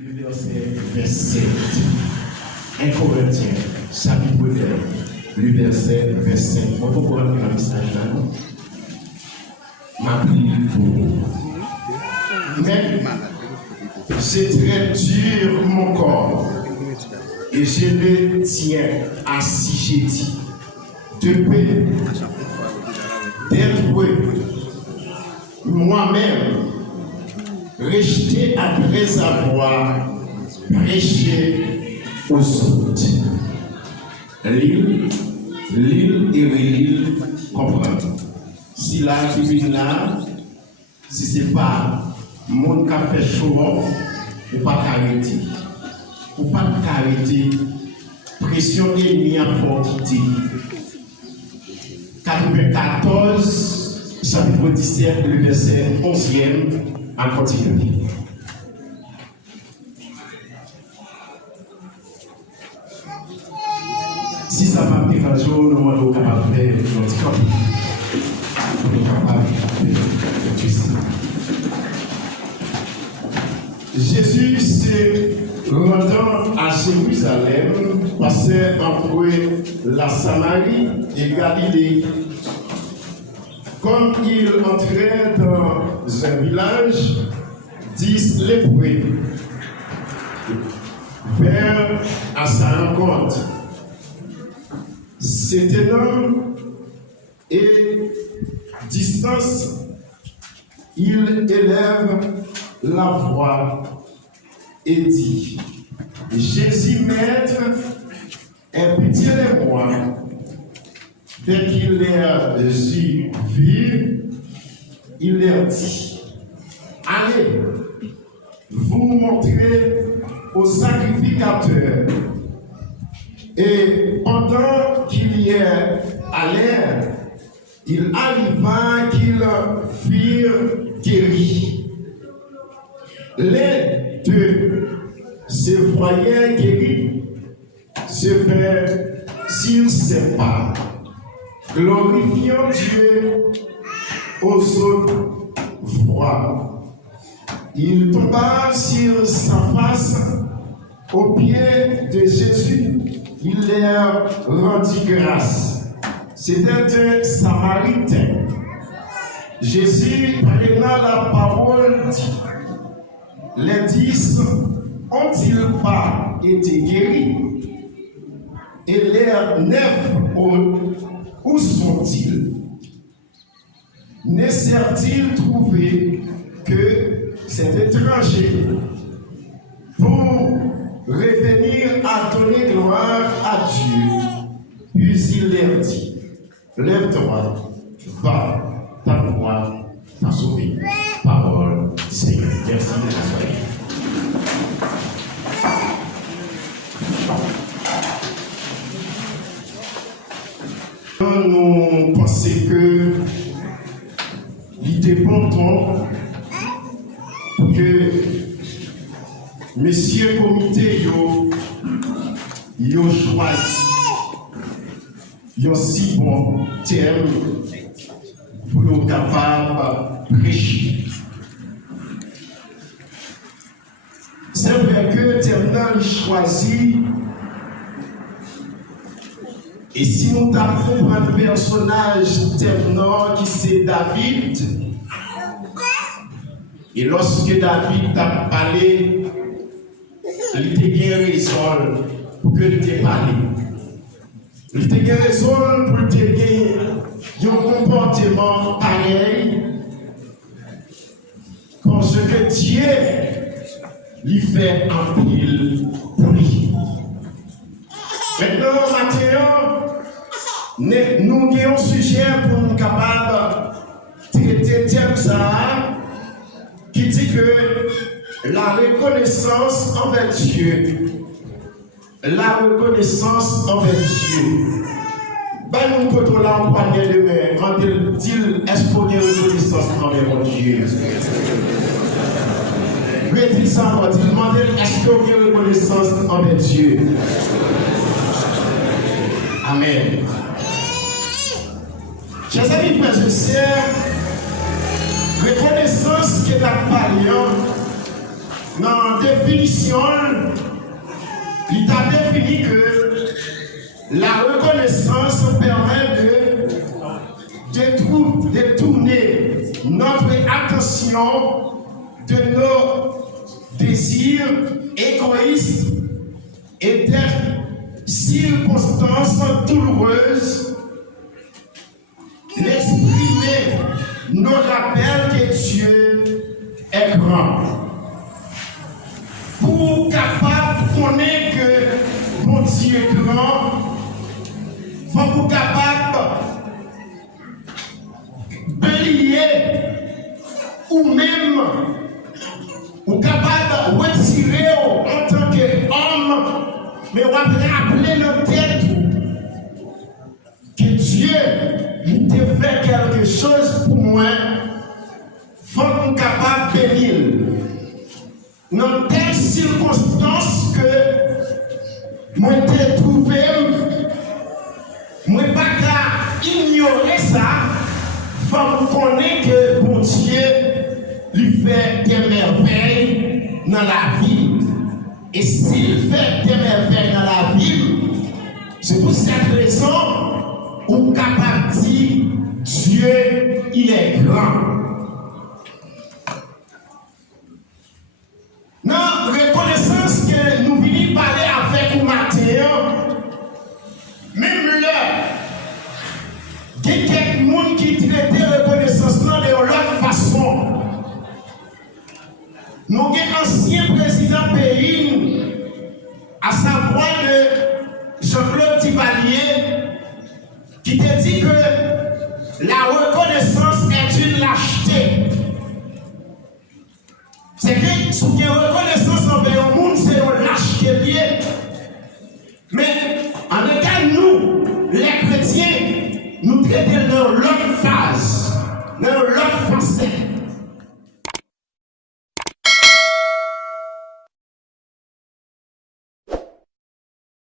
le verset 27. 1 Corinthiens, chapitre 9, le verset 25. On peut prendre un message là, non? Ma prière pour vous. Mais c'est très dur mon corps et je le tiens assis, j'ai dit, de paix, d'être moi-même rejeté après avoir prêché aux autres. L'île et l'île comprendre. Si là qui vient là, si ce n'est pas mon café chaud, ou pas carité. Ou pas carité. Pression ennemie à fort quitter. 94, chapitre 17, le verset 11e, à continuer. Si ça va bien faire jour, nous sommes capables de faire notre corps. Nous sommes capables de faire. Jésus s'est rendant à Jérusalem, passait entre la Samarie et Galilée. Comme il entrait dans un village, 10 lépreux vinrent à sa rencontre. C'était homme et distance, il élève la voix et dit: Jésus, maître, aie pitié de moi. Dès qu'il les vit, il leur dit: allez, vous montrez au sacrificateur. Et pendant qu'il y allait, il arriva qu'ils firent guérir. Les deux se voyaient guéris, se fait sur ses pas, glorifiant Dieu aux autres voix. Il tomba sur sa face aux pieds de Jésus. Il leur rendit grâce. C'était un Samaritain. Jésus, prenant la parole, dit: les 10 ont-ils pas été guéris? Et les 9 où sont-ils? Ne s'est-il trouvé que cet étranger pour revenir à donner gloire à Dieu? Puis il leur dit: lève-toi, va, ta foi t'a sauvé. Parole du Seigneur. Merci de la nous pensons que l'idée bon que messieurs comité yo choisi un si bon terme pour nous capables de prêcher. C'est vrai que terminal choisi. Et si nous avons un personnage terminal qui c'est David, et lorsque David t'a parlé, il t'a bien raison pour que tu t'aies parlé. Il t'a bien raison pour te gagner un comportement pareil, parce que Dieu lui fait un pile pour lui. Maintenant, Mathieu, nous avons un sujet pour nous capables de traiter thème ça, qui dit que la reconnaissance envers Dieu, la reconnaissance envers Dieu. Ben nous pouvons là en poignée de main, quand il dit est-ce qu'on est reconnaissance envers mon Dieu? Redis ça encore, il demande est-ce qu'on est reconnaissance envers Dieu? Amen. Chers amis, frères et sœurs, reconnaissance que nous parlons, dans la définition, il a défini que la reconnaissance permet de détourner notre attention de nos désirs égoïstes et des circonstances douloureuses. L'exprimer nous rappelle que Dieu est grand. Pour capable de connaître que mon Dieu est grand, il faut vous capable bélier ou même ou capable de retirer en tant qu'homme, mais on va rappeler notre tête que Dieu il te fait quelque chose pour moi, il faut qu'on soit capable de bénir. Dans telle circonstance que moi t'ai trouvé, moi pas qu'à ignorer ça, il faut connaître que bon Dieu lui fait des merveilles dans la vie. Et s'il fait des merveilles dans la vie, c'est pour cette raison qu'on est capable de dire Dieu, il est grand. Non, reconnaissance que nous venons parler avec vous matin, même là, il y a quelqu'un qui traite reconnaissance de l'autre façon. Nous avons un ancien président pays, à savoir le Jean-Claude Tivalier, qui te dit que la reconnaissance est une lâcheté. C'est que si vous avez reconnaissance envers le monde, c'est une lâcheté. Mais en égal, nous, les chrétiens, nous traitons dans l'autre phase, dans l'autre facette.